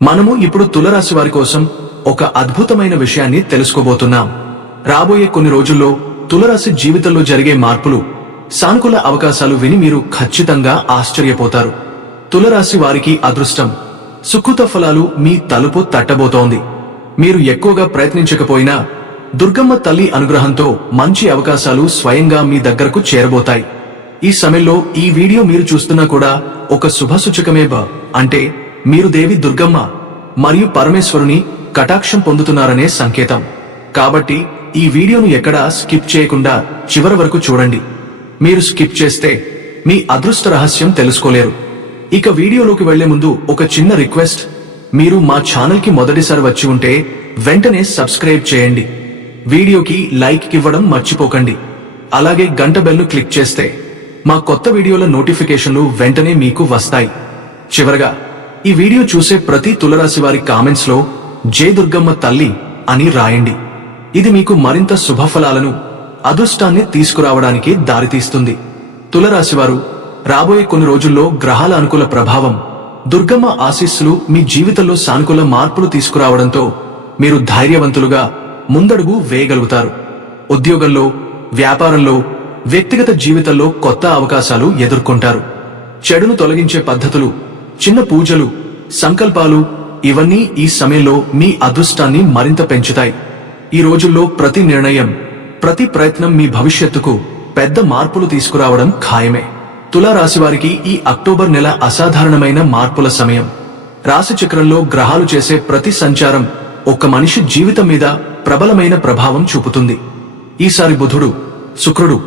మనము ఇప్పుడు తులరాశి వారి కోసం ఒక అద్భుతమైన విషయాన్ని తెలుసుకోబోతున్నాం. రాబోయే కొన్ని రోజుల్లో తులరాశి జీవితంలో జరిగే మార్పులు, సానుకూల అవకాశాలు విని మీరు ఖచ్చితంగా ఆశ్చర్యపోతారు. తులరాశి వారికి అదృష్టం, సుకృత ఫలాలు మీ తలుపు తట్టబోతోంది. మీరు ఎక్కువగా ప్రయత్నించకపోయినా దుర్గమ్మ తల్లి అనుగ్రహంతో మంచి అవకాశాలు స్వయంగా మీ దగ్గరకు చేరబోతాయి. ఈ సమయంలో ఈ వీడియో మీరు చూస్తున్నా కూడా ఒక శుభసూచకమే. అంటే మీరు దేవి దుర్గమ్మ మరియు పరమేశ్వరుని కటాక్షం పొందుతున్నారనే సంకేతం. కాబట్టి ఈ వీడియోను ఎక్కడా స్కిప్ చేయకుండా చివరి వరకు చూడండి. మీరు స్కిప్ చేస్తే మీ అదృష్ట రహస్యం తెలుసుకోలేరు. ఇక వీడియోలోకి వెళ్లే ముందు ఒక చిన్న రిక్వెస్ట్, మీరు మా ఛానల్ కి మొదటిసారి వచ్చి ఉంటే వెంటనే సబ్స్క్రైబ్ చేయండి. వీడియోకి లైక్ ఇవ్వడం మర్చిపోకండి. అలాగే గంట బెల్ ను క్లిక్ చేస్తే మా కొత్త వీడియోల నోటిఫికేషన్లు వెంటనే మీకు వస్తాయి. చివరగా ఈ వీడియో చూసే ప్రతి తులరాశి వారి కామెంట్స్ లో జై దుర్గమ్మ తల్లి అని రాయండి. ఇది మీకు మరింత శుభఫలాలను, అదృష్టాన్ని తీసుకురావడానికి దారితీస్తుంది. తులరాశివారు రాబోయే కొన్ని రోజుల్లో గ్రహాల అనుకూల ప్రభావం, దుర్గమ్మ ఆశీస్సులు మీ జీవితంలో సానుకూల మార్పులు తీసుకురావడంతో మీరు ధైర్యవంతులుగా ముందడుగు వేయగలుగుతారు. ఉద్యోగంలో, వ్యాపారంలో, వ్యక్తిగత జీవితంలో కొత్త అవకాశాలు ఎదుర్కొంటారు. చెడును తొలగించే పద్ధతులు, చిన్న పూజలు, సంకల్పాలు ఇవన్నీ ఈ సమయంలో మీ అదృష్టాన్ని మరింత పెంచుతాయి. ఈ రోజుల్లో ప్రతి నిర్ణయం, ప్రతి ప్రయత్నం మీ భవిష్యత్తుకు పెద్ద మార్పులు తీసుకురావడం ఖాయమే. తులారాశివారికి ఈ అక్టోబర్ నెల అసాధారణమైన మార్పుల సమయం. రాశిచక్రంలో గ్రహాలు చేసే ప్రతి సంచారం ఒక మనిషి జీవితం మీద ప్రబలమైన ప్రభావం చూపుతుంది. ఈసారి బుధుడు, శుక్రుడు,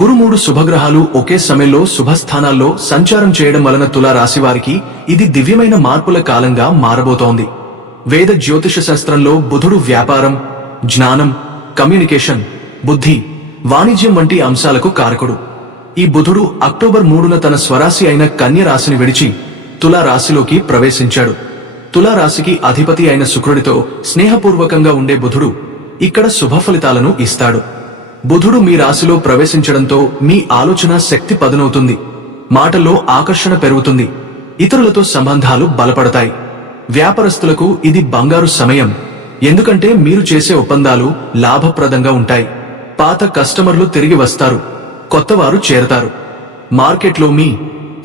గురు మూడు శుభగ్రహాలు ఒకే సమయంలో శుభస్థానాల్లో సంచారం చేయడం వలన తులారాశివారికి ఇది దివ్యమైన మార్పుల కాలంగా మారబోతోంది. వేద జ్యోతిష శాస్త్రంలో బుధుడు వ్యాపారం, జ్ఞానం, కమ్యూనికేషన్, బుద్ధి, వాణిజ్యం వంటి అంశాలకు కారకుడు. ఈ బుధుడు అక్టోబర్ 3న తన స్వరాశి అయిన కన్య రాశిని విడిచి తులారాశిలోకి ప్రవేశించాడు. తులారాశికి అధిపతి అయిన శుక్రుడితో స్నేహపూర్వకంగా ఉండే బుధుడు ఇక్కడ శుభ ఫలితాలను ఇస్తాడు. బుధుడు మీ రాశిలో ప్రవేశించడంతో మీ ఆలోచన శక్తి పదునవుతుంది, మాటల్లో ఆకర్షణ పెరుగుతుంది, ఇతరులతో సంబంధాలు బలపడతాయి. వ్యాపారస్తులకు ఇది బంగారు సమయం, ఎందుకంటే మీరు చేసే ఒప్పందాలు లాభప్రదంగా ఉంటాయి. పాత కస్టమర్లు తిరిగి వస్తారు, కొత్తవారు చేరతారు. మార్కెట్లో మీ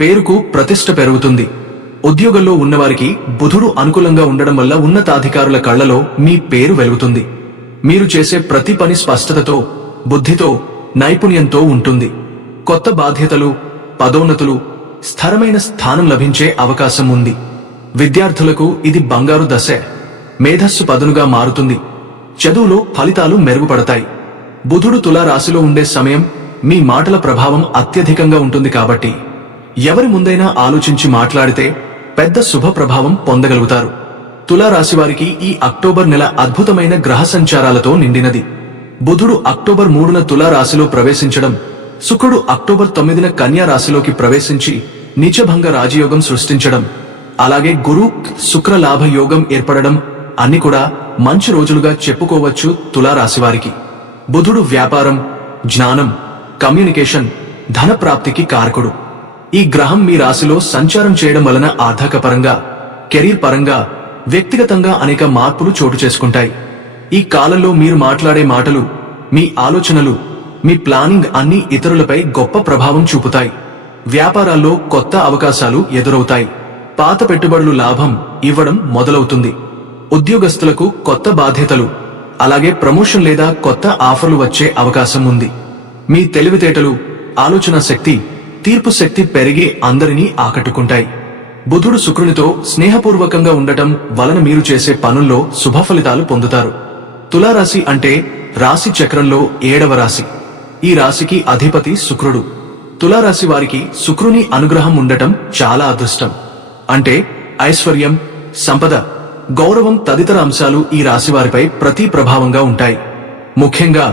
పేరుకు ప్రతిష్ట పెరుగుతుంది. ఉద్యోగంలో ఉన్నవారికి బుధుడు అనుకూలంగా ఉండడం వల్ల ఉన్నతాధికారుల కళ్లలో మీ పేరు వెలుగుతుంది. మీరు చేసే ప్రతి పని స్పష్టతతో, బుద్ధితో, నైపుణ్యంతో ఉంటుంది. కొత్త బాధ్యతలు, పదోన్నతులు, స్థిరమైన స్థానం లభించే అవకాశం ఉంది. విద్యార్థులకు ఇది బంగారు దశ. మేధస్సు పదునుగా మారుతుంది. చదువులో ఫలితాలు మెరుగుపడతాయి. బుధుడు తులారాశిలో ఉండే సమయం మీ మాటల ప్రభావం అత్యధికంగా ఉంటుంది. కాబట్టి ఎవరి ముందైనా ఆలోచించి మాట్లాడితే పెద్ద శుభ ప్రభావం పొందగలుగుతారు. తులారాశివారికి ఈ అక్టోబర్ నెల అద్భుతమైన గ్రహ సంచారాలతో నిండినది. బుధుడు అక్టోబర్ 3న తులారాశిలో ప్రవేశించడం, శుక్రుడు అక్టోబర్ 9న కన్యా రాశిలోకి ప్రవేశించి నీచభంగ రాజయోగం సృష్టించడం, అలాగే గురు శుక్ర లాభ యోగం ఏర్పడడం అన్ని కూడా మంచి రోజులుగా చెప్పుకోవచ్చు. తులారాశివారికి బుధుడు వ్యాపారం, జ్ఞానం, కమ్యూనికేషన్, ధన ప్రాప్తికి కారకుడు. ఈ గ్రహం మీ రాశిలో సంచారం చేయడం వలన ఆర్థికపరంగా, కెరీర్ పరంగా, వ్యక్తిగతంగా అనేక మార్పులు చోటు చేసుకుంటాయి. ఈ కాలంలో మీరు మాట్లాడే మాటలు, మీ ఆలోచనలు, మీ ప్లానింగ్ అన్ని ఇతరులపై గొప్ప ప్రభావం చూపుతాయి. వ్యాపారాల్లో కొత్త అవకాశాలు ఎదురవుతాయి. పాత పెట్టుబడులు లాభం ఇవ్వడం మొదలవుతుంది. ఉద్యోగస్తులకు కొత్త బాధ్యతలు, అలాగే ప్రమోషన్ లేదా కొత్త ఆఫర్లు వచ్చే అవకాశం ఉంది. మీ తెలివితేటలు, ఆలోచన శక్తి, తీర్పు శక్తి పెరిగి అందరినీ ఆకట్టుకుంటాయి. బుధుడు శుక్రునితో స్నేహపూర్వకంగా ఉండటం వలన మీరు చేసే పనుల్లో శుభ ఫలితాలు పొందుతారు. తులారాశి అంటే రాశి చక్రంలో 7వ రాశి. ఈ రాశికి అధిపతి శుక్రుడు. తులారాశి వారికి శుక్రుని అనుగ్రహం ఉండటం చాలా అదృష్టం. అంటే ఐశ్వర్యం, సంపద, గౌరవం తదితర అంశాలు ఈ రాశివారిపై ప్రతి ప్రభావంగా ఉంటాయి. ముఖ్యంగా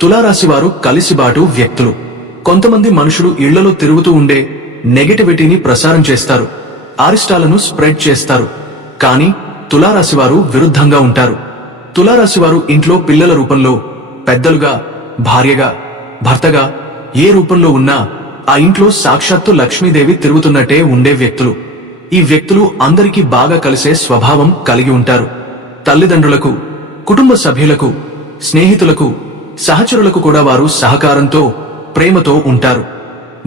తులారాశివారు కలిసిబాటు వ్యక్తులు. కొంతమంది మనుషులు ఇళ్లలో తిరుగుతూ ఉండే నెగటివిటీని ప్రసారం చేస్తారు, అరిష్టాలను స్ప్రెడ్ చేస్తారు. కానీ తులారాశివారు విరుద్ధంగా ఉంటారు. తులారాశివారు ఇంట్లో పిల్లల రూపంలో, పెద్దలుగా, భార్యగా, భర్తగా ఏ రూపంలో ఉన్నా ఆ ఇంట్లో సాక్షాత్తు లక్ష్మీదేవి తిరుగుతున్నట్టే ఉండే వ్యక్తులు. ఈ వ్యక్తులు అందరికీ బాగా కలిసే స్వభావం కలిగి ఉంటారు. తల్లిదండ్రులకు, కుటుంబ సభ్యులకు, స్నేహితులకు, సహచరులకు కూడా వారు సహకారంతో, ప్రేమతో ఉంటారు.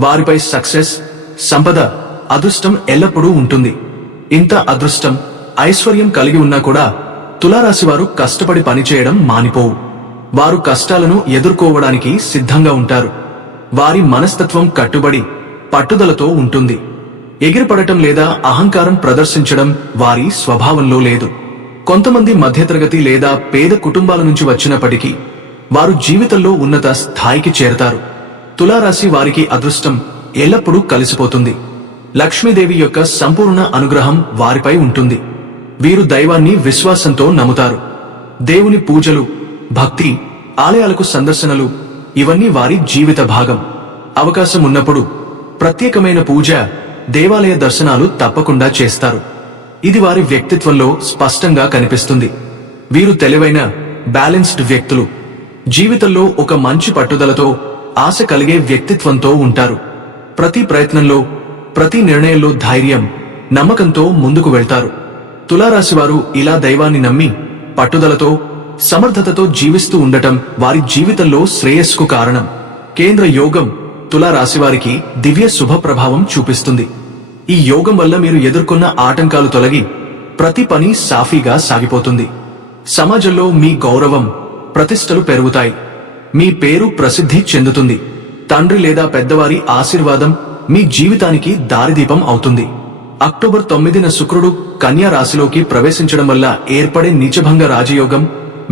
వారిపై సక్సెస్, సంపద, అదృష్టం ఎల్లప్పుడూ ఉంటుంది. ఇంత అదృష్టం, ఐశ్వర్యం కలిగి ఉన్నా కూడా తులారాశివారు కష్టపడి పనిచేయడం మానిపోవు. వారు కష్టాలను ఎదుర్కోవడానికి సిద్ధంగా ఉంటారు. వారి మనస్తత్వం కట్టుబడి, పట్టుదలతో ఉంటుంది. ఎగిరిపడటం లేదా అహంకారం ప్రదర్శించడం వారి స్వభావంలో లేదు. కొంతమంది మధ్యతరగతి లేదా పేద కుటుంబాల నుంచి వచ్చినప్పటికీ వారు జీవితంలో ఉన్నత స్థాయికి చేరతారు. తులారాశి వారికి అదృష్టం ఎల్లప్పుడూ కలిసిపోతుంది. లక్ష్మీదేవి యొక్క సంపూర్ణ అనుగ్రహం వారిపై ఉంటుంది. వీరు దైవాన్ని విశ్వాసంతో నమ్ముతారు. దేవుని పూజలు, భక్తి, ఆలయాలకు సందర్శనలు ఇవన్నీ వారి జీవిత భాగం. అవకాశం ఉన్నప్పుడు ప్రత్యేకమైన పూజ, దేవాలయ దర్శనాలు తప్పకుండా చేస్తారు. ఇది వారి వ్యక్తిత్వంలో స్పష్టంగా కనిపిస్తుంది. వీరు తెలివైన, బ్యాలెన్స్డ్ వ్యక్తులు. జీవితంలో ఒక మంచి పట్టుదలతో, ఆశ కలిగే వ్యక్తిత్వంతో ఉంటారు. ప్రతి ప్రయత్నంలో, ప్రతి నిర్ణయంలో ధైర్యం, నమ్మకంతో ముందుకు వెళ్తారు. తులారాశివారు ఇలా దైవాన్ని నమ్మి, పట్టుదలతో, సమర్థతతో జీవిస్తూ ఉండటం వారి జీవితంలో శ్రేయస్సుకు కారణం. కేంద్ర యోగం తులారాశివారికి దివ్య శుభ ప్రభావం చూపిస్తుంది. ఈ యోగం వల్ల మీరు ఎదుర్కొన్న ఆటంకాలు తొలగి ప్రతి పని సాఫీగా సాగిపోతుంది. సమాజంలో మీ గౌరవం, ప్రతిష్టలు పెరుగుతాయి. మీ పేరు ప్రసిద్ధి చెందుతుంది. తండ్రి లేదా పెద్దవారి ఆశీర్వాదం మీ జీవితానికి దారిదీపం అవుతుంది. అక్టోబర్ 9న శుక్రుడు కన్యా రాశిలోకి ప్రవేశించడం వల్ల ఏర్పడే నీచభంగ రాజయోగం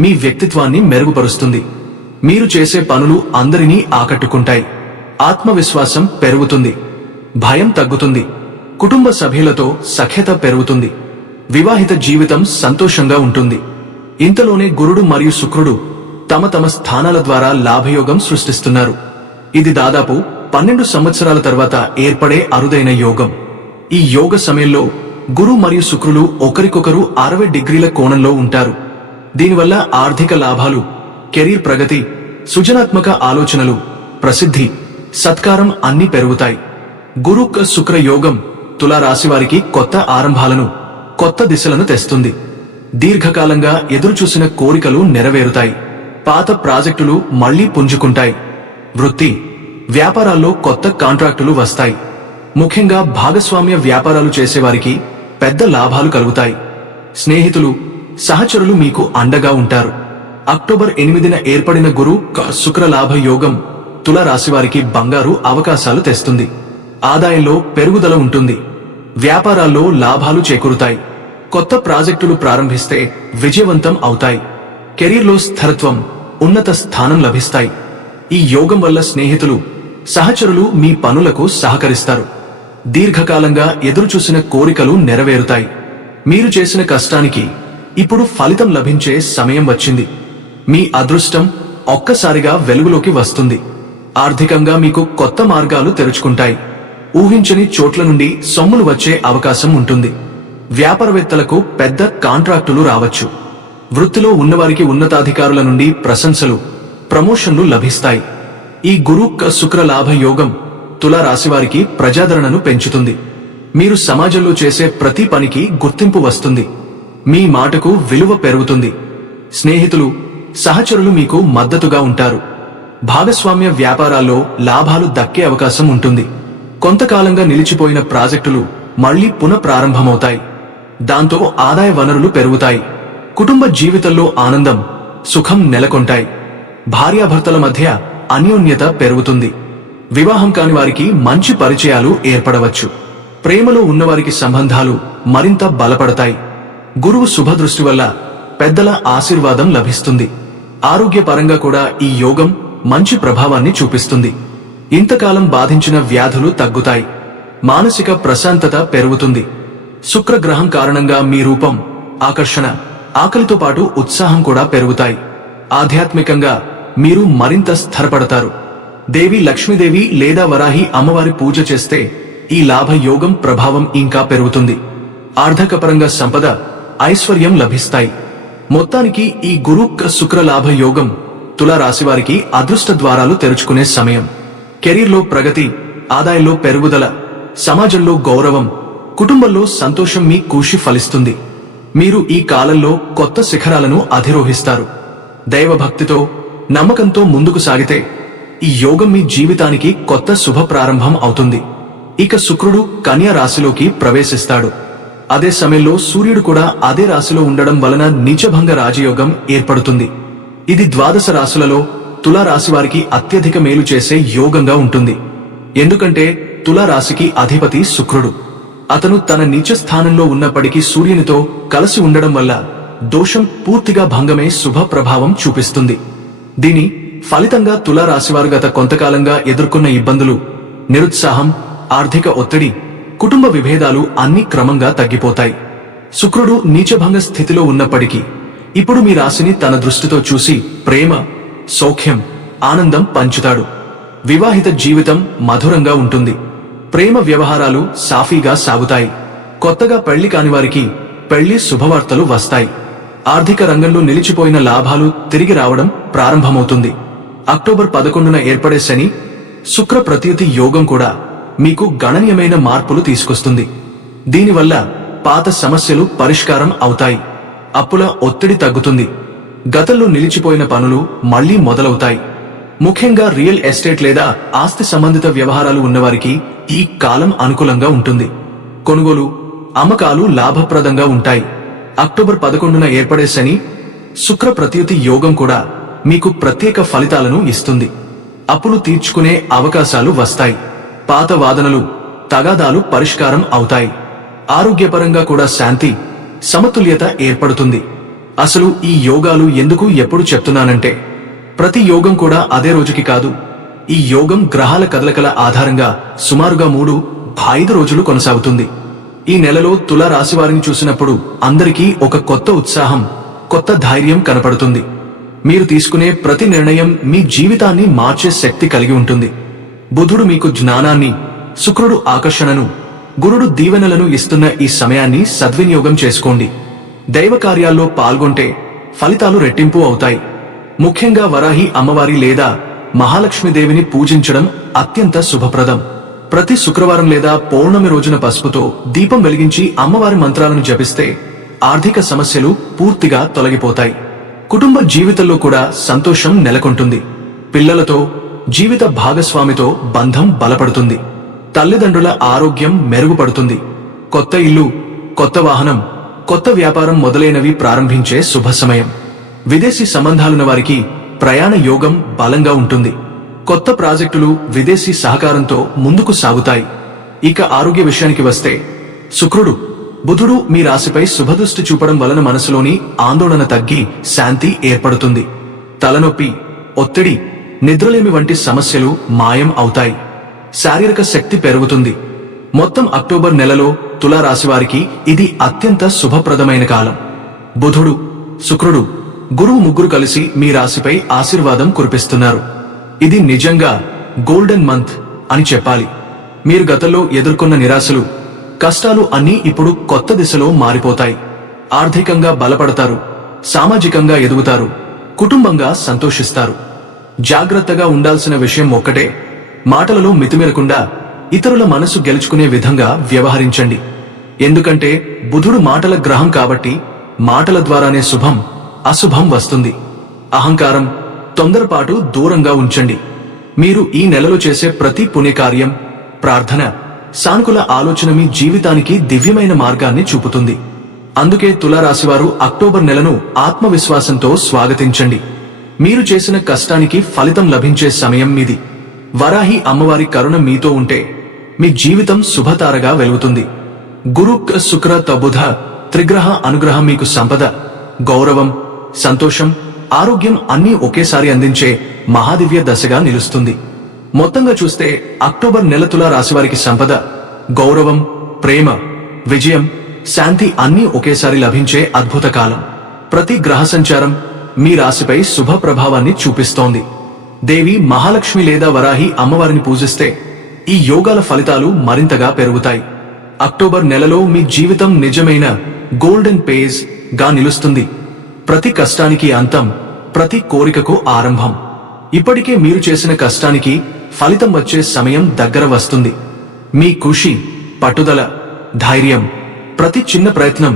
మీ వ్యక్తిత్వాన్ని మెరుగుపరుస్తుంది. మీరు చేసే పనులు అందరినీ ఆకట్టుకుంటాయి. ఆత్మవిశ్వాసం పెరుగుతుంది. భయం తగ్గుతుంది. కుటుంబ సభ్యులతో సఖ్యత పెరుగుతుంది. వివాహిత జీవితం సంతోషంగా ఉంటుంది. ఇంతలోనే గురుడు మరియు శుక్రుడు తమ తమ స్థానాల ద్వారా లాభయోగం సృష్టిస్తున్నారు. ఇది దాదాపు 12 సంవత్సరాల తర్వాత ఏర్పడే అరుదైన యోగం. ఈ యోగ సమయంలో గురు మరియు శుక్రులు ఒకరికొకరు 60 డిగ్రీల కోణంలో ఉంటారు. దీనివల్ల ఆర్థిక లాభాలు, కెరీర్ ప్రగతి, సృజనాత్మక ఆలోచనలు, ప్రసిద్ధి, సత్కారం అన్నీ పెరుగుతాయి. గురు శుక్ర యోగం తులారాశివారికి కొత్త ఆరంభాలను, కొత్త దిశలను తెస్తుంది. దీర్ఘకాలంగా ఎదురుచూసిన కోరికలు నెరవేరుతాయి. పాత ప్రాజెక్టులు మళ్లీ పుంజుకుంటాయి. వృత్తి, వ్యాపారాల్లో కొత్త కాంట్రాక్టులు వస్తాయి. ముఖ్యంగా భాగస్వామ్య వ్యాపారాలు చేసేవారికి పెద్ద లాభాలు కలుగుతాయి. స్నేహితులు, సహచరులు మీకు అండగా ఉంటారు. అక్టోబర్ 8న ఏర్పడిన గురు శుక్ర లాభ యోగం తులారాశివారికి బంగారు అవకాశాలు తెస్తుంది. ఆదాయంలో పెరుగుదల ఉంటుంది. వ్యాపారాల్లో లాభాలు చేకూరుతాయి. కొత్త ప్రాజెక్టులు ప్రారంభిస్తే విజయవంతం అవుతాయి. కెరీర్లో స్థిరత్వం, ఉన్నత స్థానం లభిస్తాయి. ఈ యోగం వల్ల స్నేహితులు, సహచరులు మీ పనులకు సహకరిస్తారు. దీర్ఘకాలంగా ఎదురుచూసిన కోరికలు నెరవేరుతాయి. మీరు చేసిన కష్టానికి ఇప్పుడు ఫలితం లభించే సమయం వచ్చింది. మీ అదృష్టం ఒక్కసారిగా వెలుగులోకి వస్తుంది. ఆర్థికంగా మీకు కొత్త మార్గాలు తెరుచుకుంటాయి. ఊహించని చోట్ల నుండి సొమ్ములు వచ్చే అవకాశం ఉంటుంది. వ్యాపారవేత్తలకు పెద్ద కాంట్రాక్టులు రావచ్చు. వృత్తిలో ఉన్నవారికి ఉన్నతాధికారుల నుండి ప్రశంసలు, ప్రమోషన్లు లభిస్తాయి. ఈ గురు శుక్ర లాభ యోగం తులారాశివారికి ప్రజాదరణను పెంచుతుంది. మీరు సమాజంలో చేసే ప్రతి పనికి గుర్తింపు వస్తుంది. మీ మాటకు విలువ పెరుగుతుంది. స్నేహితులు, సహచరులు మీకు మద్దతుగా ఉంటారు. భాగస్వామ్య వ్యాపారాల్లో లాభాలు దక్కే అవకాశం ఉంటుంది. కొంతకాలంగా నిలిచిపోయిన ప్రాజెక్టులు మళ్లీ పునఃప్రారంభమవుతాయి. దాంతో ఆదాయ వనరులు పెరుగుతాయి. కుటుంబ జీవితంలో ఆనందం, సుఖం నెలకొంటాయి. భార్యాభర్తల మధ్య అన్యోన్యత పెరుగుతుంది. వివాహం కాని వారికి మంచి పరిచయాలు ఏర్పడవచ్చు. ప్రేమలో ఉన్నవారికి సంబంధాలు మరింత బలపడతాయి. గురువు శుభదృష్టి వల్ల పెద్దల ఆశీర్వాదం లభిస్తుంది. ఆరోగ్యపరంగా కూడా ఈ యోగం మంచి ప్రభావాన్ని చూపిస్తుంది. ఇంతకాలం బాధించిన వ్యాధులు తగ్గుతాయి. మానసిక ప్రశాంతత పెరుగుతుంది. శుక్రగ్రహం కారణంగా మీ రూపం, ఆకర్షణ, ఆకలితో పాటు ఉత్సాహం కూడా పెరుగుతాయి. ఆధ్యాత్మికంగా మీరు మరింత స్థిరపడతారు. దేవి లక్ష్మీదేవి లేదా వరాహి అమ్మవారి పూజ చేస్తే ఈ లాభ యోగం ప్రభావం ఇంకా పెరుగుతుంది. ఆర్థికపరంగా సంపద, ఐశ్వర్యం లభిస్తాయి. మొత్తానికి ఈ గురు శుక్ర లాభ యోగం తులారాశివారికి అదృష్ట ద్వారాలు తెరుచుకునే సమయం. కెరీర్లో ప్రగతి, ఆదాయంలో పెరుగుదల, సమాజంలో గౌరవం, కుటుంబంలో సంతోషం మీ కృషి ఫలిస్తుంది. మీరు ఈ కాలంలో కొత్త శిఖరాలను అధిరోహిస్తారు. దైవభక్తితో నమ్మకంతో ముందుకు సాగితే ఈ యోగం మీ జీవితానికి కొత్త శుభ ప్రారంభం అవుతుంది. ఇక శుక్రుడు కన్యా రాశిలోకి ప్రవేశిస్తాడు. అదే సమయంలో సూర్యుడు కూడా అదే రాశిలో ఉండడం వలన నీచభంగ రాజయోగం ఏర్పడుతుంది. ఇది ద్వాదశ రాశులలో తులా రాశి వారికి అత్యధిక మేలు చేసే యోగంగా ఉంటుంది. ఎందుకంటే తులా రాశికి అధిపతి శుక్రుడు. అతను తన నీచ స్థానంలో ఉన్నప్పటికీ సూర్యునితో కలిసి ఉండడం వల్ల దోషం పూర్తిగా భంగమే శుభ ప్రభావం చూపిస్తుంది. దీని ఫలితంగా తులా రాశివారు గత కొంతకాలంగా ఎదుర్కొన్న ఇబ్బందులు, నిరుత్సాహం, ఆర్థిక ఒత్తిడి, కుటుంబ విభేదాలు అన్నీ క్రమంగా తగ్గిపోతాయి. శుక్రుడు నీచభంగ స్థితిలో ఉన్నప్పటికీ ఇప్పుడు మీ రాశిని తన దృష్టితో చూసి ప్రేమ, సౌఖ్యం, ఆనందం పంచుతాడు. వివాహిత జీవితం మధురంగా ఉంటుంది. ప్రేమ వ్యవహారాలు సాఫీగా సాగుతాయి. కొత్తగా పెళ్లి కాని వారికి పెళ్లి శుభవార్తలు వస్తాయి. ఆర్థిక రంగంలో నిలిచిపోయిన లాభాలు తిరిగి రావడం ప్రారంభమవుతుంది. అక్టోబర్ 11న ఏర్పడే శని శుక్ర ప్రత్యుతి యోగం కూడా మీకు గణనీయమైన మార్పులు తీసుకొస్తుంది. దీనివల్ల పాత సమస్యలు పరిష్కారం అవుతాయి. అప్పుల ఒత్తిడి తగ్గుతుంది. గతంలో నిలిచిపోయిన పనులు మళ్లీ మొదలవుతాయి. ముఖ్యంగా రియల్ ఎస్టేట్ లేదా ఆస్తి సంబంధిత వ్యవహారాలు ఉన్నవారికి ఈ కాలం అనుకూలంగా ఉంటుంది. కొనుగోలు, అమ్మకాలు లాభప్రదంగా ఉంటాయి. అక్టోబర్ 11న ఏర్పడే శని శుక్ర ప్రత్యుతి యోగం కూడా మీకు ప్రత్యేక ఫలితాలను ఇస్తుంది. అప్పులు తీర్చుకునే అవకాశాలు వస్తాయి. పాత వాదనలు, తగాదాలు పరిష్కారం అవుతాయి. ఆరోగ్యపరంగా కూడా శాంతి, సమతుల్యత ఏర్పడుతుంది. అసలు ఈ యోగాలు ఎందుకు ఎప్పుడు చెప్తున్నానంటే ప్రతి యోగం కూడా అదే రోజుకి కాదు. ఈ యోగం గ్రహాల కదలికల ఆధారంగా సుమారుగా 3-5 రోజులు కొనసాగుతుంది. ఈ నెలలో తులా రాశివారిని చూసినప్పుడు అందరికీ ఒక కొత్త ఉత్సాహం, కొత్త ధైర్యం కనపడుతుంది. మీరు తీసుకునే ప్రతి నిర్ణయం మీ జీవితాన్ని మార్చే శక్తి కలిగి ఉంటుంది. బుధుడు మీకు జ్ఞానాన్ని, శుక్రుడు ఆకర్షణను, గురుడు దీవెనలను ఇస్తున్న ఈ సమయాన్ని సద్వినియోగం చేసుకోండి. దైవ కార్యాల్లో పాల్గొంటే ఫలితాలు రెట్టింపు అవుతాయి. ముఖ్యంగా వరాహి అమ్మవారి లేదా మహాలక్ష్మీదేవిని పూజించడం అత్యంత శుభప్రదం. ప్రతి శుక్రవారం లేదా పౌర్ణమి రోజున పసుపుతో దీపం వెలిగించి అమ్మవారి మంత్రాలను జపిస్తే ఆర్థిక సమస్యలు పూర్తిగా తొలగిపోతాయి. కుటుంబ జీవితంలో కూడా సంతోషం నెలకొంటుంది. పిల్లలతో, జీవిత భాగస్వామితో బంధం బలపడుతుంది. తల్లిదండ్రుల ఆరోగ్యం మెరుగుపడుతుంది. కొత్త ఇల్లు, కొత్త వాహనం, కొత్త వ్యాపారం మొదలైనవి ప్రారంభించే శుభ సమయం. విదేశీ సంబంధాలున్న వారికి ప్రయాణ యోగం బలంగా ఉంటుంది. కొత్త ప్రాజెక్టులు విదేశీ సహకారంతో ముందుకు సాగుతాయి. ఇక ఆరోగ్య విషయానికి వస్తే శుక్రుడు, బుధుడు మీ రాశిపై శుభదృష్టి చూపడం వలన మనసులోని ఆందోళన తగ్గి శాంతి ఏర్పడుతుంది. తలనొప్పి, ఒత్తిడి, నిద్రలేమి వంటి సమస్యలు మాయం అవుతాయి. శారీరక శక్తి పెరుగుతుంది. మొత్తం అక్టోబర్ నెలలో తులా రాశివారికి ఇది అత్యంత శుభప్రదమైన కాలం. బుధుడు, శుక్రుడు, గురువు ముగ్గురు కలిసి మీ రాశిపై ఆశీర్వాదం కురిపిస్తున్నారు. ఇది నిజంగా గోల్డెన్ మంత్ అని చెప్పాలి. మీరు గతంలో ఎదుర్కొన్న నిరాశలు, కష్టాలు అన్నీ ఇప్పుడు కొత్త దిశలో మారిపోతాయి. ఆర్థికంగా బలపడతారు, సామాజికంగా ఎదుగుతారు, కుటుంబంగా సంతోషిస్తారు. జాగ్రత్తగా ఉండాల్సిన విషయం ఒక్కటే, మాటలలో మితిమీరకుండా ఇతరుల మనసు గెలుచుకునే విధంగా వ్యవహరించండి. ఎందుకంటే బుధుడు మాటల గ్రహం కాబట్టి మాటల ద్వారానే శుభం, అశుభం వస్తుంది. అహంకారం, తొందరపాటు దూరంగా ఉంచండి. మీరు ఈ నెలలో చేసే ప్రతి పుణ్యకార్యం, ప్రార్థన, సానుకూల ఆలోచన మీ జీవితానికి దివ్యమైన మార్గాన్ని చూపుతుంది. అందుకే తులారాశివారు అక్టోబర్ నెలను ఆత్మవిశ్వాసంతో స్వాగతించండి. మీరు చేసిన కష్టానికి ఫలితం లభించే సమయం మీది. వరాహి అమ్మవారి కరుణ మీతో ఉంటే మీ జీవితం శుభతారగా వెలుగుతుంది. గురు శుక్ర బుధ త్రిగ్రహ అనుగ్రహం మీకు సంపద, గౌరవం, సంతోషం, ఆరోగ్యం అన్నీ ఒకేసారి అందించే మహాదివ్య దశగా నిలుస్తుంది. మొత్తంగా చూస్తే అక్టోబర్ నెల తులా రాశివారికి సంపద, గౌరవం, ప్రేమ, విజయం, శాంతి అన్నీ ఒకేసారి లభించే అద్భుత కాలం. ప్రతి గ్రహ సంచారం మీ రాశిపై శుభ ప్రభావాన్ని చూపిస్తోంది. దేవి మహాలక్ష్మి లేదా వరాహి అమ్మవారిని పూజిస్తే ఈ యోగాల ఫలితాలు మరింతగా పెరుగుతాయి. అక్టోబర్ నెలలో మీ జీవితం నిజమైన గోల్డెన్ పేజ్ గా నిలుస్తుంది. ప్రతి కష్టానికి అంతం, ప్రతి కోరికకు ఆరంభం. ఇప్పటికే మీరు చేసిన కష్టానికి ఫలితం వచ్చే సమయం దగ్గర వస్తుంది. మీ కృషి, పట్టుదల, ధైర్యం, ప్రతి చిన్న ప్రయత్నం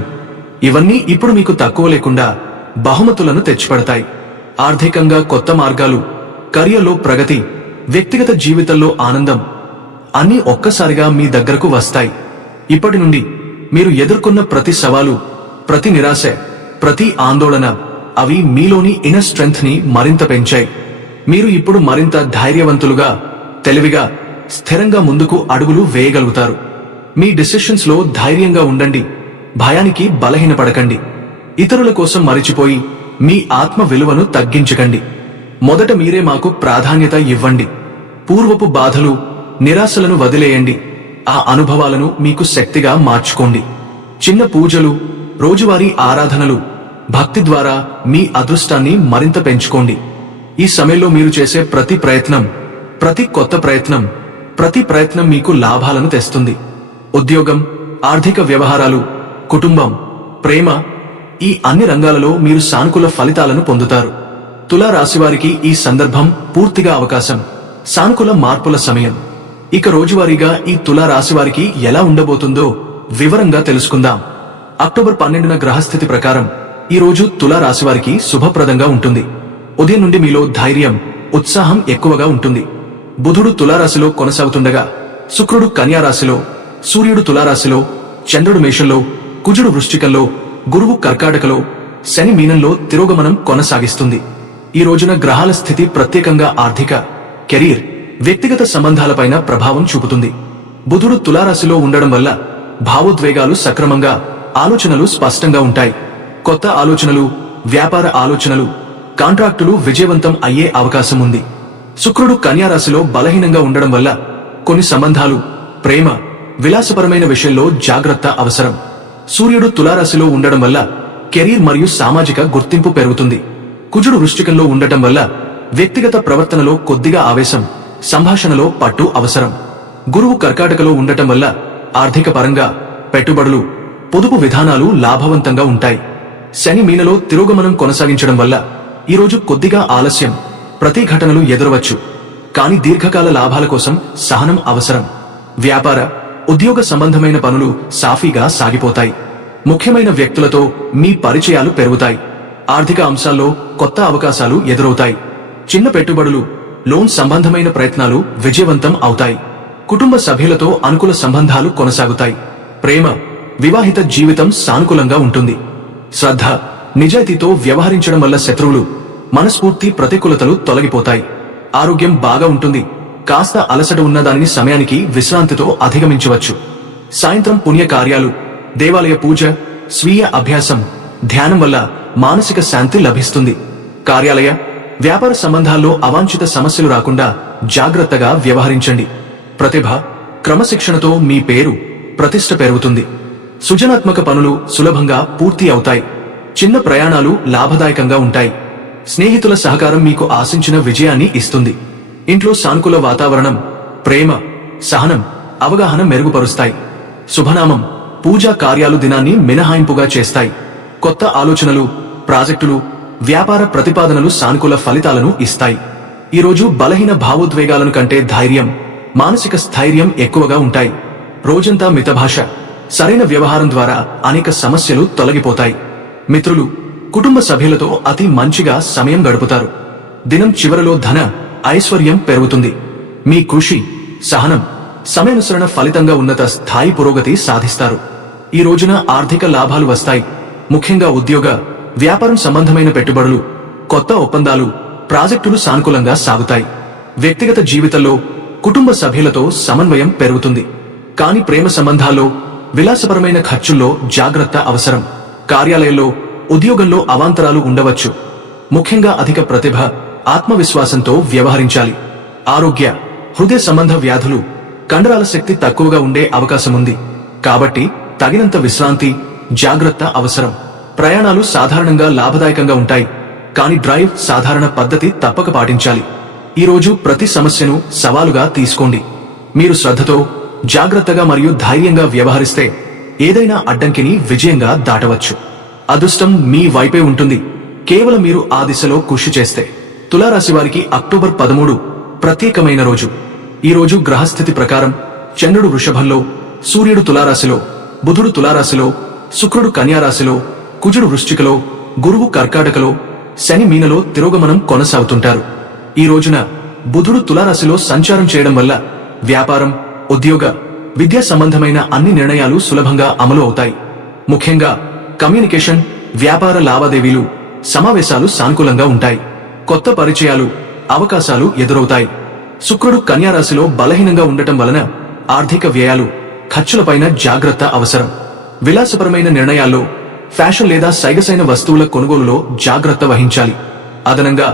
ఇవన్నీ ఇప్పుడు మీకు తక్కువ లేకుండా బహుమతులను తెచ్చిపెడతాయి. ఆర్థికంగా కొత్త మార్గాలు, కెరియర్లో ప్రగతి, వ్యక్తిగత జీవితంలో ఆనందం అన్నీ ఒక్కసారిగా మీ దగ్గరకు వస్తాయి. ఇప్పటి నుండి మీరు ఎదుర్కొన్న ప్రతి సవాలు, ప్రతి నిరాశ, ప్రతి ఆందోళన అవి మీలోని ఇన్నర్ స్ట్రెంగ్త్ ని మరింత పెంచాయి. మీరు ఇప్పుడు మరింత ధైర్యవంతులుగా, తెలివిగా, స్థిరంగా ముందుకు అడుగులు వేయగలుగుతారు. మీ డిసిషన్స్ లో ధైర్యంగా ఉండండి. భయానికి బలహీనపడకండి. ఇతరుల కోసం మరిచిపోయి మీ ఆత్మ విలువను తగ్గించకండి. మొదట మీరే మాకు ప్రాధాన్యత ఇవ్వండి. పూర్వపు బాధలు, నిరాశలను వదిలేయండి. ఆ అనుభవాలను మీకు శక్తిగా మార్చుకోండి. చిన్న పూజలు, రోజువారీ ఆరాధనలు, భక్తి ద్వారా మీ అదృష్టాన్ని మరింత పెంచుకోండి. ఈ సమయంలో మీరు చేసే ప్రతి ప్రయత్నం, ప్రతి కొత్త ప్రయత్నం, ప్రతి ప్రయత్నం మీకు లాభాలను తెస్తుంది. ఉద్యోగం, ఆర్థిక వ్యవహారాలు, కుటుంబం, ప్రేమ ఈ అన్ని రంగాలలో మీరు సానుకూల ఫలితాలను పొందుతారు. తులా రాశివారికి ఈ సందర్భం పూర్తిగా అవకాశం, సానుకూల మార్పుల సమయం. ఇక రోజువారీగా ఈ తులా రాశివారికి ఎలా ఉండబోతుందో వివరంగా తెలుసుకుందాం. అక్టోబర్ 12న గ్రహస్థితి ప్రకారం ఈ రోజు తులా రాశివారికి శుభప్రదంగా ఉంటుంది. ఉదయం నుండి మీలో ధైర్యం, ఉత్సాహం ఎక్కువగా ఉంటుంది. బుధుడు తులారాశిలో కొనసాగుతుండగా శుక్రుడు కన్యా రాశిలో, సూర్యుడు తులారాశిలో, చంద్రుడు మేషంలో, కుజుడు వృశ్చికంలో, గురువు కర్కాటకలో, శని మీనంలో తిరోగమనం కొనసాగిస్తుంది. ఈ రోజున గ్రహాల స్థితి ప్రత్యేకంగా ఆర్థిక, కెరీర్, వ్యక్తిగత సంబంధాలపైన ప్రభావం చూపుతుంది. బుధుడు తులారాశిలో ఉండడం వల్ల భావోద్వేగాలు సక్రమంగా, ఆలోచనలు స్పష్టంగా ఉంటాయి. కొత్త ఆలోచనలు, వ్యాపార ఆలోచనలు, కాంట్రాక్టులు విజయవంతం అయ్యే అవకాశం ఉంది. శుక్రుడు కన్యా రాశిలో బలహీనంగా ఉండడం వల్ల కొన్ని సంబంధాలు, ప్రేమ, విలాసపరమైన విషయంలో జాగ్రత్త అవసరం. సూర్యుడు తులారాశిలో ఉండడం వల్ల కెరీర్ మరియు సామాజిక గుర్తింపు పెరుగుతుంది. కుజుడు వృశ్చికంలో ఉండటం వల్ల వ్యక్తిగత ప్రవర్తనలో కొద్దిగా ఆవేశం, సంభాషణలో పట్టు అవసరం. గురువు కర్కాటకలో ఉండటం వల్ల ఆర్థిక పరంగా పెట్టుబడులు, పొదుపు విధానాలు లాభవంతంగా ఉంటాయి. శని మీనలో తిరోగమనం కొనసాగించడం వల్ల ఈరోజు కొద్దిగా ఆలస్యం, ప్రతిఘటనలు ఎదురవచ్చు. కాని దీర్ఘకాల లాభాల కోసం సహనం అవసరం. వ్యాపార, ఉద్యోగ సంబంధమైన పనులు సాఫీగా సాగిపోతాయి. ముఖ్యమైన వ్యక్తులతో మీ పరిచయాలు పెరుగుతాయి. ఆర్థిక అంశాల్లో కొత్త అవకాశాలు ఎదురవుతాయి. చిన్న పెట్టుబడులు, లోన్ సంబంధమైన ప్రయత్నాలు విజయవంతం అవుతాయి. కుటుంబ సభ్యులతో అనుకూల సంబంధాలు కొనసాగుతాయి. ప్రేమ, వివాహిత జీవితం సానుకూలంగా ఉంటుంది. శ్రద్ధ, నిజాయితీతో వ్యవహరించడం వల్ల శత్రువులు, మనస్ఫూర్తి ప్రతికూలతలు తొలగిపోతాయి. ఆరోగ్యం బాగా ఉంటుంది. కాస్త అలసట ఉన్న దానిని సమయానికి విశ్రాంతితో అధిగమించవచ్చు. సాయంత్రం పుణ్యకార్యాలు, దేవాలయ పూజ, స్వీయ అభ్యాసం, ధ్యానం వల్ల మానసిక శాంతి లభిస్తుంది. కార్యాలయ, వ్యాపార సంబంధాల్లో అవాంఛిత సమస్యలు రాకుండా జాగ్రత్తగా వ్యవహరించండి. ప్రతిభ, క్రమశిక్షణతో మీ పేరు, ప్రతిష్ట పెరుగుతుంది. సృజనాత్మక పనులు సులభంగా పూర్తి అవుతాయి. చిన్న ప్రయాణాలు లాభదాయకంగా ఉంటాయి. స్నేహితుల సహకారం మీకు ఆశించిన విజయాన్ని ఇస్తుంది. ఇంట్లో సానుకూల వాతావరణం, ప్రేమ, సహనం, అవగాహన మెరుగుపరుస్తాయి. శుభనామం, పూజా కార్యాలు దినాన్ని మినహాయింపుగా చేస్తాయి. కొత్త ఆలోచనలు, ప్రాజెక్టులు, వ్యాపార ప్రతిపాదనలు సానుకూల ఫలితాలను ఇస్తాయి. ఈరోజు బలహీన భావోద్వేగాలను కంటే ధైర్యం, మానసిక స్థైర్యం ఎక్కువగా ఉంటాయి. రోజంతా మితభాష, సరైన వ్యవహారం ద్వారా అనేక సమస్యలు తొలగిపోతాయి. మిత్రులు, కుటుంబ సభ్యులతో అతి మంచిగా సమయం గడుపుతారు. దినం చివరలో ధన, ఐశ్వర్యం పెరుగుతుంది. మీ కృషి, సహనం, సమయానుసరణ ఫలితంగా ఉన్నత స్థాయి పురోగతి సాధిస్తారు. ఈ రోజున ఆర్థిక లాభాలు వస్తాయి. ముఖ్యంగా ఉద్యోగ, వ్యాపారం సంబంధమైన పెట్టుబడులు, కొత్త ఒప్పందాలు, ప్రాజెక్టులు సానుకూలంగా సాగుతాయి. వ్యక్తిగత జీవితంలో కుటుంబ సభ్యులతో సమన్వయం పెరుగుతుంది. కాని ప్రేమ సంబంధాల్లో, విలాసపరమైన ఖర్చుల్లో జాగ్రత్త అవసరం. కార్యాలయంలో, ఉద్యోగంలో అవాంతరాలు ఉండవచ్చు. ముఖ్యంగా అధిక ప్రతిభ, ఆత్మవిశ్వాసంతో వ్యవహరించాలి. ఆరోగ్య, హృదయ సంబంధ వ్యాధులు, కండరాల శక్తి తక్కువగా ఉండే అవకాశముంది. కాబట్టి తగినంత విశ్రాంతి, జాగ్రత్త అవసరం. ప్రయాణాలు సాధారణంగా లాభదాయకంగా ఉంటాయి. కాని డ్రైవ్ సాధారణ పద్ధతి తప్పక పాటించాలి. ఈరోజు ప్రతి సమస్యను సవాలుగా తీసుకోండి. మీరు శ్రద్ధతో, జాగ్రత్తగా మరియు ధైర్యంగా వ్యవహరిస్తే ఏదైనా అడ్డంకిని విజయంగా దాటవచ్చు. అదృష్టం మీ వైపే ఉంటుంది, కేవలం మీరు ఆ దిశలో కృషి చేస్తే. తులారాశి వారికి అక్టోబర్ 13 ప్రత్యేకమైన రోజు. ఈ రోజు గ్రహస్థితి ప్రకారం చంద్రుడు వృషభంలో, సూర్యుడు తులారాశిలో, బుధుడు తులారాశిలో, శుక్రుడు కన్యారాశిలో, కుజుడు వృశ్చికలో, గురువు కర్కాటకలో, శని మీనలో తిరోగమనం కొనసాగుతుంటారు. ఈ రోజున బుధుడు తులారాశిలో సంచారం చేయడం వల్ల వ్యాపారం, ఉద్యోగ, విద్యా సంబంధమైన అన్ని నిర్ణయాలు సులభంగా అమలు అవుతాయి. ముఖ్యంగా కమ్యూనికేషన్, వ్యాపార లావాదేవీలు, సమావేశాలు సానుకూలంగా ఉంటాయి. కొత్త పరిచయాలు, అవకాశాలు ఎదురవుతాయి. శుక్రుడు కన్యారాశిలో బలహీనంగా ఉండటం వలన ఆర్థిక వ్యయాలు, ఖర్చులపైన జాగ్రత్త అవసరం. విలాసపరమైన నిర్ణయాల్లో, ఫ్యాషన్ లేదా సైగసైన వస్తువుల కొనుగోలులో జాగ్రత్త వహించాలి. అదనంగా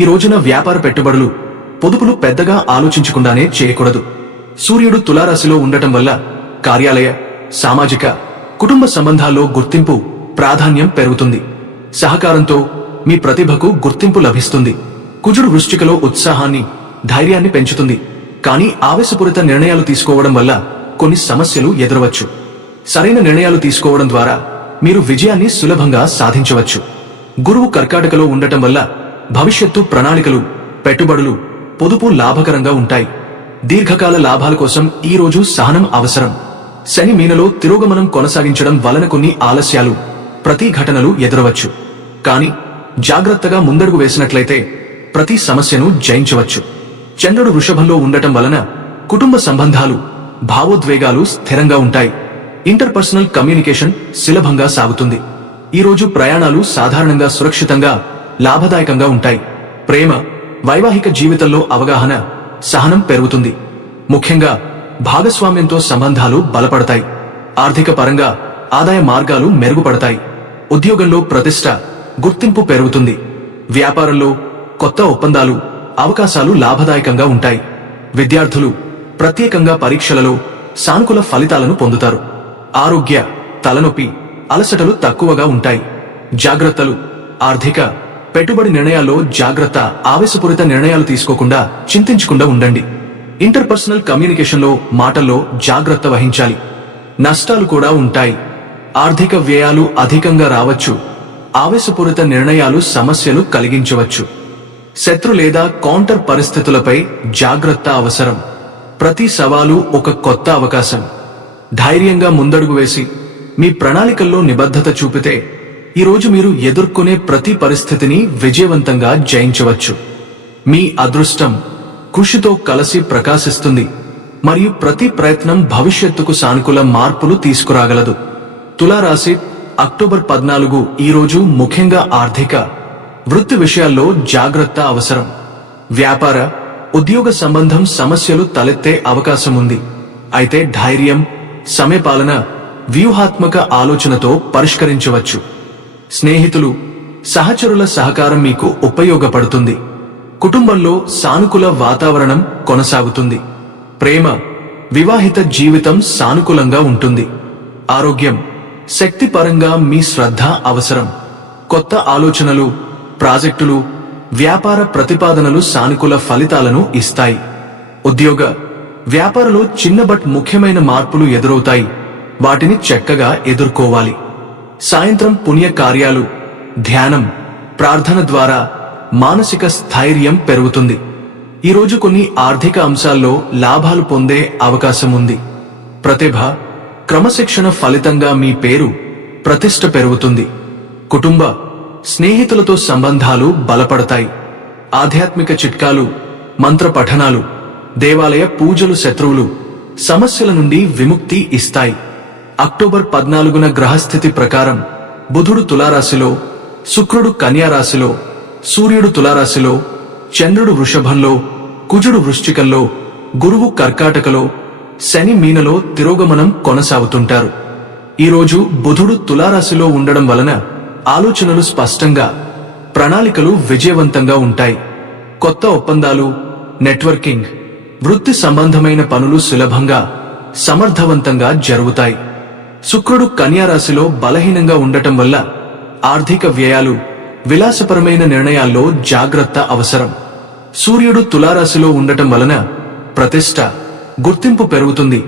ఈ రోజున వ్యాపార పెట్టుబడులు, పొదుపులు పెద్దగా ఆలోచించకుండానే చేయకూడదు. సూర్యుడు తులారాశిలో ఉండటం వల్ల కార్యాలయ, సామాజిక, కుటుంబ సంబంధాల్లో గుర్తింపు, ప్రాధాన్యం పెరుగుతుంది. సహకారంతో మీ ప్రతిభకు గుర్తింపు లభిస్తుంది. కుజుడు వృశ్చికలో ఉత్సాహాన్ని, ధైర్యాన్ని పెంచుతుంది. కానీ ఆవేశపూరిత నిర్ణయాలు తీసుకోవడం వల్ల కొన్ని సమస్యలు ఎదురవచ్చు. సరైన నిర్ణయాలు తీసుకోవడం ద్వారా మీరు విజయాన్ని సులభంగా సాధించవచ్చు. గురువు కర్కాటకలో ఉండటం వల్ల భవిష్యత్తు ప్రణాళికలు, పెట్టుబడులు, పొదుపు లాభకరంగా ఉంటాయి. దీర్ఘకాల లాభాల కోసం ఈ రోజు సహనం అవసరం. శని మీనలో తిరోగమనం కొనసాగించడం వలన కొన్ని ఆలస్యాలు, ప్రతిఘటనలు ఎదురవచ్చు. కానీ జాగ్రత్తగా ముందడుగు వేసినట్లయితే ప్రతి సమస్యను జయించవచ్చు. చంద్రుడు వృషభంలో ఉండటం వలన కుటుంబ సంబంధాలు, భావోద్వేగాలు స్థిరంగా ఉంటాయి. ఇంటర్పర్సనల్ కమ్యూనికేషన్ సులభంగా సాగుతుంది. ఈ రోజు ప్రయాణాలు సాధారణంగా సురక్షితంగా, లాభదాయకంగా ఉంటాయి. ప్రేమ, వైవాహిక జీవితంలో అవగాహన, సహనం పెరుగుతుంది. ముఖ్యంగా భాగస్వామ్యంతో సంబంధాలు బలపడతాయి. ఆర్థిక పరంగా ఆదాయ మార్గాలు మెరుగుపడతాయి. ఉద్యోగంలో ప్రతిష్ట, గుర్తింపు పెరుగుతుంది. వ్యాపారంలో కొత్త ఒప్పందాలు, అవకాశాలు లాభదాయకంగా ఉంటాయి. విద్యార్థులు ప్రత్యేకంగా పరీక్షలలో సానుకూల ఫలితాలను పొందుతారు. ఆరోగ్య, తలనొప్పి, అలసటలు తక్కువగా ఉంటాయి. జాగ్రత్తలు, ఆర్థిక, పెట్టుబడి నిర్ణయాల్లో జాగ్రత్త. ఆవేశపూరిత నిర్ణయాలు తీసుకోకుండా చింతించకుండా ఉండండి. ఇంటర్పర్సనల్ కమ్యూనికేషన్లో, మాటల్లో జాగ్రత్త వహించాలి. నష్టాలు కూడా ఉంటాయి. ఆర్థిక వ్యయాలు అధికంగా రావచ్చు. ఆవేశపూరిత నిర్ణయాలు సమస్యలు కలిగించవచ్చు. శత్రు లేదా కౌంటర్ పరిస్థితులపై జాగ్రత్త అవసరం. ప్రతి సవాలు ఒక కొత్త అవకాశం. ధైర్యంగా ముందడుగు వేసి మీ ప్రణాళికల్లో నిబద్ధత చూపితే ఈరోజు మీరు ఎదుర్కొనే ప్రతి పరిస్థితిని విజయవంతంగా జయించవచ్చు. మీ అదృష్టం కృషితో కలిసి ప్రకాశిస్తుంది మరియు ప్రతి ప్రయత్నం భవిష్యత్తుకు సానుకూల మార్పులు తీసుకురాగలదు. తులారాశి అక్టోబర్ 14 ఈరోజు ముఖ్యంగా ఆర్థిక, వృత్తి విషయాల్లో జాగ్రత్త అవసరం. వ్యాపార, ఉద్యోగ సంబంధం సమస్యలు తలెత్తే అవకాశం ఉంది. అయితే ధైర్యం, సమయపాలన, వ్యూహాత్మక ఆలోచనతో పరిష్కరించవచ్చు. స్నేహితులు, సహచరుల సహకారం మీకు ఉపయోగపడుతుంది. కుటుంబంలో సానుకూల వాతావరణం కొనసాగుతుంది. ప్రేమ, వివాహిత జీవితం సానుకూలంగా ఉంటుంది. ఆరోగ్యం, శక్తిపరంగా మీ శ్రద్ధ అవసరం. కొత్త ఆలోచనలు, ప్రాజెక్టులు, వ్యాపార ప్రతిపాదనలు సానుకూల ఫలితాలను ఇస్తాయి. ఉద్యోగ, వ్యాపారంలో చిన్న బట్ ముఖ్యమైన మార్పులు ఎదురవుతాయి. వాటిని చక్కగా ఎదుర్కోవాలి. సాయంత్రం పుణ్య కార్యాలు, ధ్యానం, ప్రార్థన ద్వారా మానసిక స్థైర్యం పెరుగుతుంది. ఈరోజు కొన్ని ఆర్థిక అంశాల్లో లాభాలు పొందే అవకాశం ఉంది. ప్రతిభ, క్రమశిక్షణ ఫలితంగా మీ పేరు, ప్రతిష్ట పెరుగుతుంది. కుటుంబ, స్నేహితులతో సంబంధాలు బలపడతాయి. ఆధ్యాత్మిక చిట్కాలు, మంత్ర పఠనాలు, దేవాలయ పూజలు శత్రువులు, సమస్యల నుండి విముక్తి ఇస్తాయి. అక్టోబర్ 14న గ్రహస్థితి ప్రకారం బుధుడు తులారాశిలో, శుక్రుడు కన్యారాశిలో, సూర్యుడు తులారాశిలో, చంద్రుడు వృషభంలో, కుజుడు వృశ్చికంలో, గురువు కర్కాటకలో, శని మీనలో తిరోగమనం కొనసాగుతుంటారు. ఈరోజు బుధుడు తులారాశిలో ఉండడం వలన ఆలోచనలు స్పష్టంగా, ప్రణాళికలు విజయవంతంగా ఉంటాయి. కొత్త ఒప్పందాలు, నెట్వర్కింగ్, వృత్తి సంబంధమైన పనులు సులభంగా, సమర్థవంతంగా జరుగుతాయి. శుక్రుడు కన్యారాశిలో బలహీనంగా ఉండటం వల్ల ఆర్థిక వ్యయాలు, విలాసపరమైన నిర్ణయాల్లో జాగ్రత్త అవసరం. సూర్యుడు తులారాశిలో ఉండటం వలన ప్రతిష్ట, గుర్తింపు పెరుగుతుంది.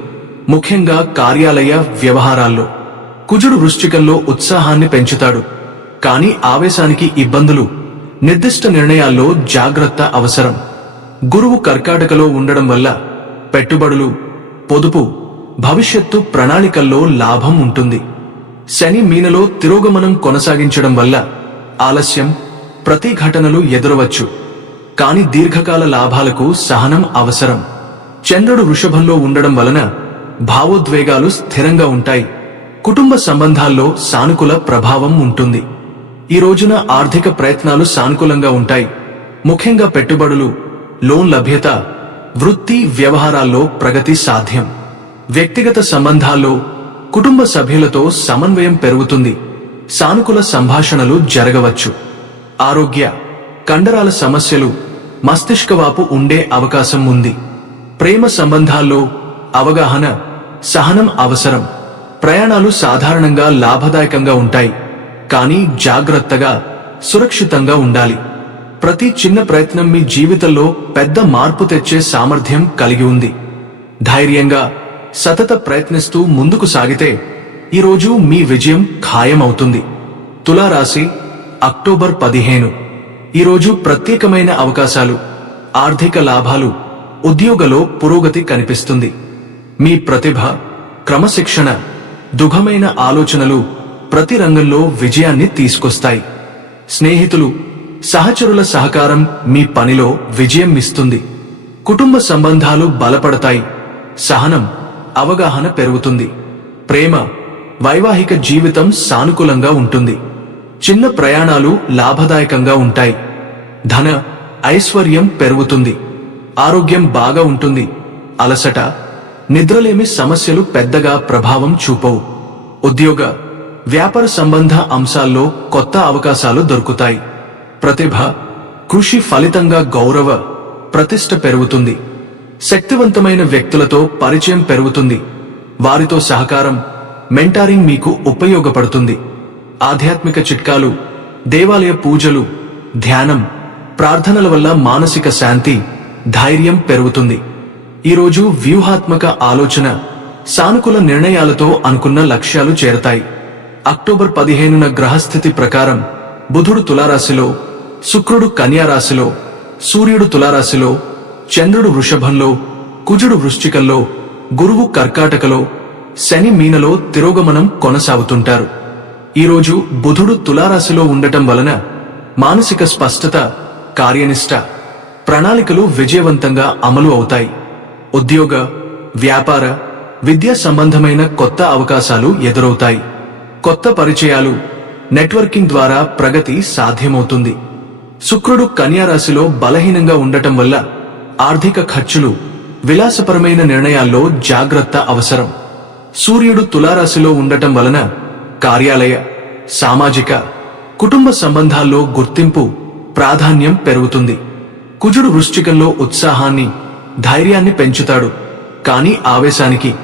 ముఖ్యంగా కార్యాలయ వ్యవహారాల్లో. కుజుడు వృశ్చికంలో ఉత్సాహాన్ని పెంచుతాడు. కానీ ఆవేశానికి ఇబ్బందులు, నిర్దిష్ట నిర్ణయాల్లో జాగ్రత్త అవసరం. గురువు కర్కాటకలో ఉండడం వల్ల పెట్టుబడులు, పొదుపు, భవిష్యత్తు ప్రణాళికల్లో లాభం ఉంటుంది. శని మీనలో తిరోగమనం కొనసాగించడం వల్ల ఆలస్యం, ప్రతిఘటనలు ఎదురవచ్చు. కాని దీర్ఘకాల లాభాలకు సహనం అవసరం. చంద్రుడు వృషభంలో ఉండడం వలన భావోద్వేగాలు స్థిరంగా ఉంటాయి. కుటుంబ సంబంధాల్లో సానుకూల ప్రభావం ఉంటుంది. ఈ రోజున ఆర్థిక ప్రయత్నాలు సానుకూలంగా ఉంటాయి. ముఖ్యంగా పెట్టుబడులు, లోన్ లభ్యత, వృత్తి వ్యవహారాల్లో ప్రగతి సాధ్యం. వ్యక్తిగత సంబంధాల్లో కుటుంబ సభ్యులతో సమన్వయం పెరుగుతుంది. సానుకూల సంభాషణలు జరగవచ్చు. ఆరోగ్య, కండరాల సమస్యలు, మస్తిష్కవాపు ఉండే అవకాశం ఉంది. ప్రేమ సంబంధాల్లో అవగాహన, సహనం అవసరం. ప్రయాణాలు సాధారణంగా లాభదాయకంగా ఉంటాయి. కానీ జాగ్రత్తగా, సురక్షితంగా ఉండాలి. ప్రతి చిన్న ప్రయత్నం మీ జీవితంలో పెద్ద మార్పు తెచ్చే సామర్థ్యం కలిగి ఉంది. ధైర్యంగా, సతత ప్రయత్నిస్తూ ముందుకు సాగితే ఈరోజు మీ విజయం ఖాయమవుతుంది. తులారాశి, అక్టోబర్ 15. ఈరోజు ప్రత్యేకమైన అవకాశాలు, ఆర్థిక లాభాలు, ఉద్యోగంలో పురోగతి కనిపిస్తుంది. మీ ప్రతిభ, క్రమశిక్షణ, దుఃఖమైన ఆలోచనలు ప్రతి రంగంలో విజయాన్ని తీసుకొస్తాయి. స్నేహితులు, సహచరుల సహకారం మీ పనిలో విజయం ఇస్తుంది. కుటుంబ సంబంధాలు బలపడతాయి. సహనం, అవగాహన పెరుగుతుంది. ప్రేమ, వైవాహిక జీవితం సానుకూలంగా ఉంటుంది. చిన్న ప్రయాణాలు లాభదాయకంగా ఉంటాయి. ధన, ఐశ్వర్యం పెరుగుతుంది. ఆరోగ్యం బాగా ఉంటుంది. అలసట, నిద్రలేమి సమస్యలు పెద్దగా ప్రభావం చూపవు. ఉద్యోగ, వ్యాపార సంబంధ అంశాల్లో కొత్త అవకాశాలు దొరుకుతాయి. ప్రతిభ, కృషి ఫలితంగా గౌరవ, ప్రతిష్ట పెరుగుతుంది. శక్తివంతమైన వ్యక్తులతో పరిచయం పెరుగుతుంది. వారితో సహకారం, మెంటారింగ్ మీకు ఉపయోగపడుతుంది. ఆధ్యాత్మిక చిట్కాలు, దేవాలయ పూజలు, ధ్యానం, ప్రార్థనల వల్ల మానసిక శాంతి, ధైర్యం పెరుగుతుంది. ఈరోజు వ్యూహాత్మక ఆలోచన, సానుకూల నిర్ణయాలతో అనుకున్న లక్ష్యాలు చేరతాయి. అక్టోబర్ 15న గ్రహస్థితి ప్రకారం బుధుడు తులారాశిలో, శుక్రుడు కన్యారాశిలో, సూర్యుడు తులారాశిలో, చంద్రుడు వృషభంలో, కుజుడు వృశ్చికంలో, గురువు కర్కాటకలో, శని మీనలో తిరోగమనం కొనసాగుతుంటారు. ఈరోజు బుధుడు తులారాశిలో ఉండటం వలన మానసిక స్పష్టత, కార్యనిష్ట, ప్రణాళికలు విజయవంతంగా అమలు అవుతాయి. ఉద్యోగ, వ్యాపార, విద్యా సంబంధమైన కొత్త అవకాశాలు ఎదురవుతాయి. కొత్త పరిచయాలు, నెట్వర్కింగ్ ద్వారా ప్రగతి సాధ్యమవుతుంది. శుక్రుడు కన్యారాశిలో బలహీనంగా ఉండటం వల్ల ఆర్థిక ఖర్చులు, విలాసపరమైన నిర్ణయాల్లో జాగ్రత్త అవసరం. సూర్యుడు తులారాశిలో ఉండటం వలన కార్యాలయ, సామాజిక, కుటుంబ సంబంధాల్లో గుర్తింపు, ప్రాధాన్యం పెరుగుతుంది. కుజుడు వృశ్చికంలో ఉత్సాహాన్ని, ధైర్యాన్ని పెంచుతాడు. కానీ ఆవేశానికి,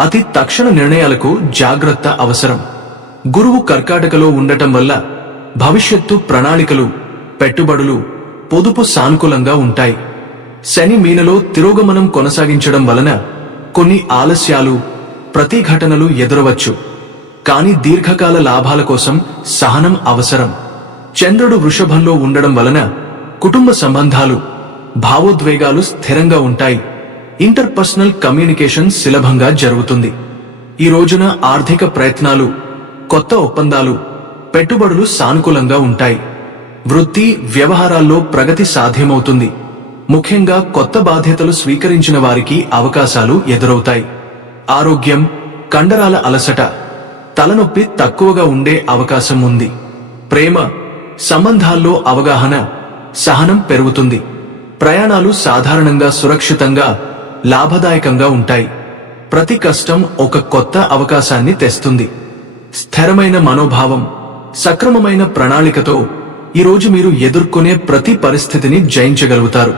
అతి తక్షణ నిర్ణయాలకు జాగ్రత్త అవసరం. గురువు కర్కాటకలో ఉండటం వల్ల భవిష్యత్తు ప్రణాళికలు, పెట్టుబడులు, పొదుపు సానుకూలంగా ఉంటాయి. శని మీనలో తిరోగమనం కొనసాగించడం వలన కొన్ని ఆలస్యాలు, ప్రతిఘటనలు ఎదురవచ్చు. కాని దీర్ఘకాల లాభాల కోసం సహనం అవసరం. చంద్రుడు వృషభంలో ఉండడం వలన కుటుంబ సంబంధాలు, భావోద్వేగాలు స్థిరంగా ఉంటాయి. ఇంటర్పర్సనల్ కమ్యూనికేషన్ సులభంగా జరుగుతుంది. ఈ రోజున ఆర్థిక ప్రయత్నాలు, కొత్త ఒప్పందాలు, పెట్టుబడులు సానుకూలంగా ఉంటాయి. వృత్తి వ్యవహారాల్లో ప్రగతి సాధ్యమవుతుంది. ముఖ్యంగా కొత్త బాధ్యతలు స్వీకరించిన వారికి అవకాశాలు ఎదురవుతాయి. ఆరోగ్యం, కండరాల అలసట, తలనొప్పి తక్కువగా ఉండే అవకాశం ఉంది. ప్రేమ, సంబంధాల్లో అవగాహన, సహనం పెరుగుతుంది. ప్రయాణాలు సాధారణంగా సురక్షితంగా, లాభదాయకంగా ఉంటాయి. ప్రతి కష్టం ఒక కొత్త అవకాశాన్ని తెస్తుంది. స్థిరమైన మనోభావం, సక్రమమైన ప్రణాళికతో ఈరోజు మీరు ఎదుర్కొనే ప్రతి పరిస్థితిని జయించగలుగుతారు.